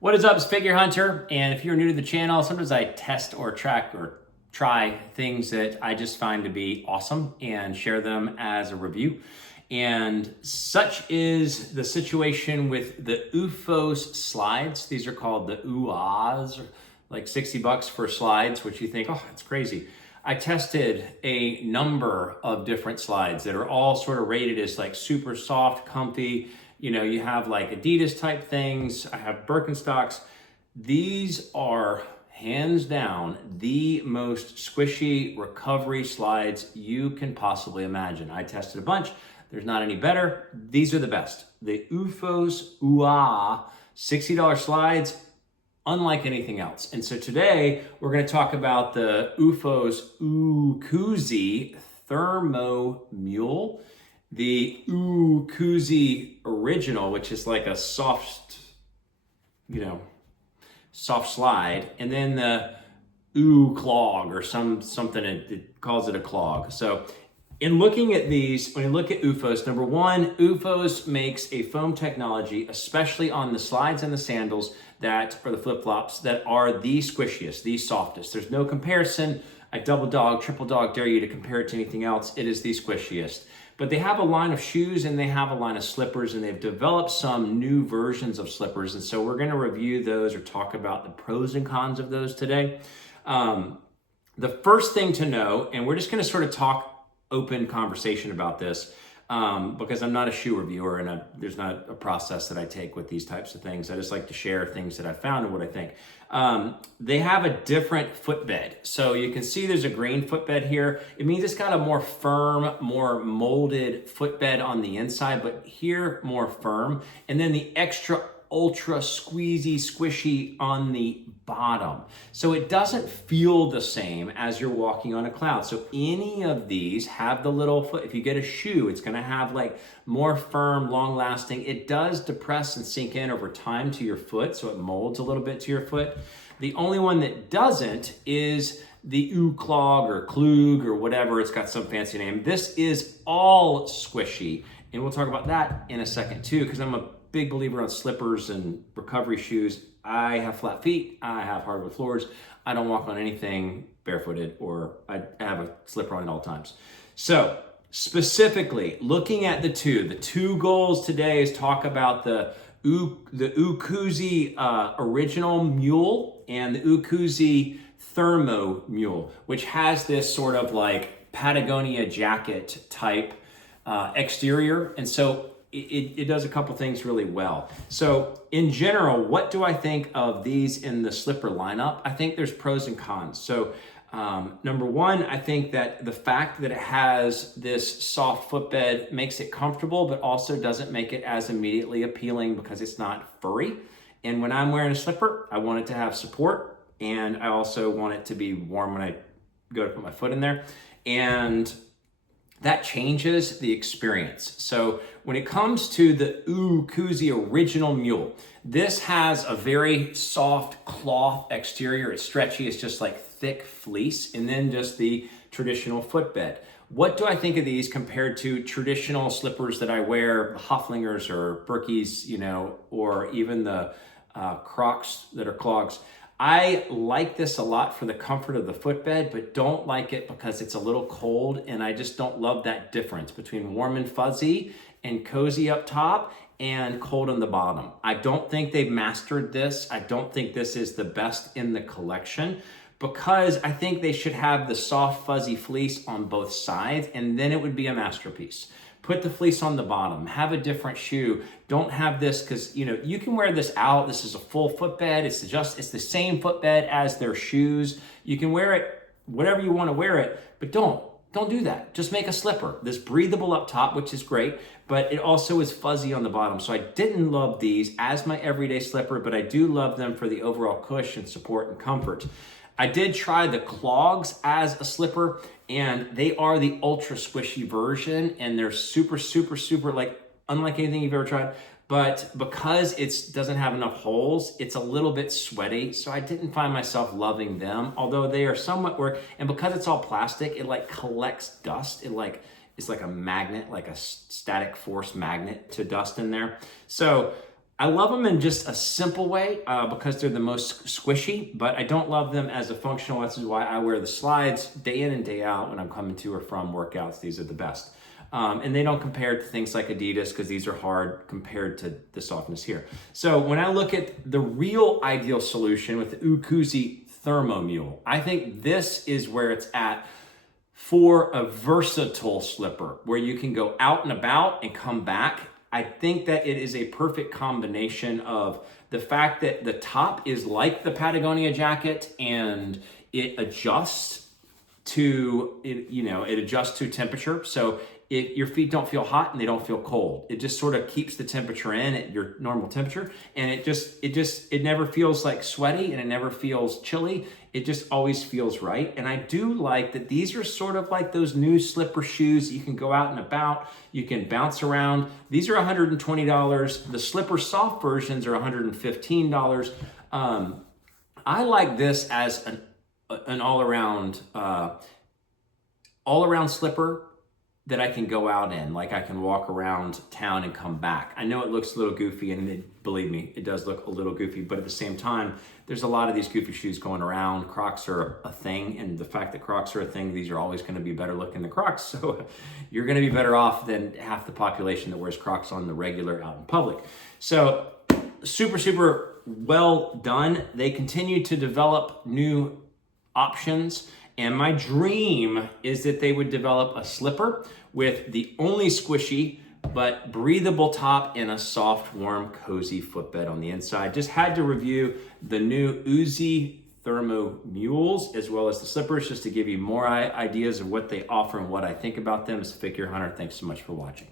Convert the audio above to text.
What is up, it's Figure Hunter, and if you're new to the channel, sometimes I test or track or try things that I just find to be awesome and share them as a review. And such is the situation with the Oofos slides. These are called the OoAhhs, like 60 bucks for slides, which you think, oh, that's crazy. I tested a number of different slides that are all sort of rated as like super soft, comfy. You know, you have like Adidas type things. I have Birkenstocks. These are hands down the most squishy recovery slides you can possibly imagine. I tested a bunch. There's not any better. These are the best. The Oofos OoAhh $60 slides, unlike anything else. And so today we're going to talk about the Oofos Oocoozie Thermo Mule, the Oocoozie Original, which is like a soft, soft slide, and then the Oocloog or something, it calls it a clog. So in looking at these, when you look at Oofos, number one, Oofos makes a foam technology, especially on the slides and the sandals or the flip-flops, that are the squishiest, the softest. There's no comparison. I double dog, triple dog dare you to compare it to anything else. It is the squishiest. But they have a line of shoes and they have a line of slippers, and they've developed some new versions of slippers. And so we're going to review those or talk about the pros and cons of those today. The first thing to know, and we're just going to sort of talk open conversation about this, because I'm not a shoe reviewer and there's not a process that I take with these types of things. I just like to share things that I found and what I think. They have a different footbed. So you can see there's a green footbed here. It means it's got a more firm, more molded footbed on the inside, but here more firm. And then the extra ultra squeezy, squishy on the bottom. So it doesn't feel the same as you're walking on a cloud. So any of these have the little foot. If you get a shoe, it's gonna have like more firm, long lasting. It does depress and sink in over time to your foot, so it molds a little bit to your foot. The only one that doesn't is the Oocloog or Clog or whatever. It's got some fancy name. This is all squishy, and we'll talk about that in a second too, because I'm a big believer on slippers and recovery shoes. I have flat feet. I have hardwood floors. I don't walk on anything barefooted, or I have a slipper on at all times. So specifically looking at the two goals today is talk about the Oocoozie Original Mule and the Oocoozie Thermo Mule, which has this sort of like Patagonia jacket type exterior. And so it does a couple things really well. So in general, what do I think of these in the slipper lineup? I think there's pros and cons. So number one, I think that the fact that it has this soft footbed makes it comfortable, but also doesn't make it as immediately appealing because it's not furry. And when I'm wearing a slipper, I want it to have support, and I also want it to be warm when I go to put my foot in there. And that changes the experience. So when it comes to the Oocoozie Original Mule, this has a very soft cloth exterior. It's stretchy, it's just like thick fleece, and then just the traditional footbed. What do I think of these compared to traditional slippers that I wear, Hoflingers or Birkies, or even the Crocs that are clogs? I like this a lot for the comfort of the footbed, but don't like it because it's a little cold, and I just don't love that difference between warm and fuzzy and cozy up top and cold on the bottom. I don't think they've mastered this. I don't think this is the best in the collection, because I think they should have the soft fuzzy fleece on both sides, and then it would be a masterpiece. Put the fleece on the bottom, have a different shoe. Don't have this, because you can wear this out. This is a full footbed. It's the same footbed as their shoes. You can wear it whatever you want to wear it, but don't do that. Just make a slipper. This breathable up top, which is great, but it also is fuzzy on the bottom. So I didn't love these as my everyday slipper, but I do love them for the overall cushion, support, and comfort. I did try the clogs as a slipper, and they are the ultra squishy version, and they're super, super, super, like unlike anything you've ever tried. But because it doesn't have enough holes, it's a little bit sweaty. So I didn't find myself loving them, although they are somewhat work. And because it's all plastic, it like collects dust. It's like a magnet, like a static force magnet to dust in there. So I love them in just a simple way because they're the most squishy, but I don't love them as a functional. This is why I wear the slides day in and day out when I'm coming to or from workouts. These are the best. And they don't compare to things like Adidas because these are hard compared to the softness here. So when I look at the real ideal solution with the Oocoozie Thermo Mule, I think this is where it's at for a versatile slipper where you can go out and about and come back. I think that it is a perfect combination of the fact that the top is like the Patagonia jacket and it adjusts to, it adjusts to temperature. So your feet don't feel hot and they don't feel cold. It just sort of keeps the temperature in at your normal temperature. And it never feels like sweaty and it never feels chilly. It just always feels right. And I do like that these are sort of like those new slipper shoes. You can go out and about, you can bounce around. These are $120. The slipper soft versions are $115. I like this as an all-around slipper that I can go out in. Like I can walk around town and come back. I know it looks a little goofy, and believe me, it does look a little goofy, but at the same time, there's a lot of these goofy shoes going around. Crocs are a thing, and the fact that Crocs are a thing, these are always gonna be better looking than Crocs, so you're gonna be better off than half the population that wears Crocs on the regular out in public. So super, super well done. They continue to develop new options. And my dream is that they would develop a slipper with the only squishy but breathable top and a soft, warm, cozy footbed on the inside. Just had to review the new Oocoozie Thermo Mules as well as the slippers just to give you more ideas of what they offer and what I think about them. As a figure hunter, thanks so much for watching.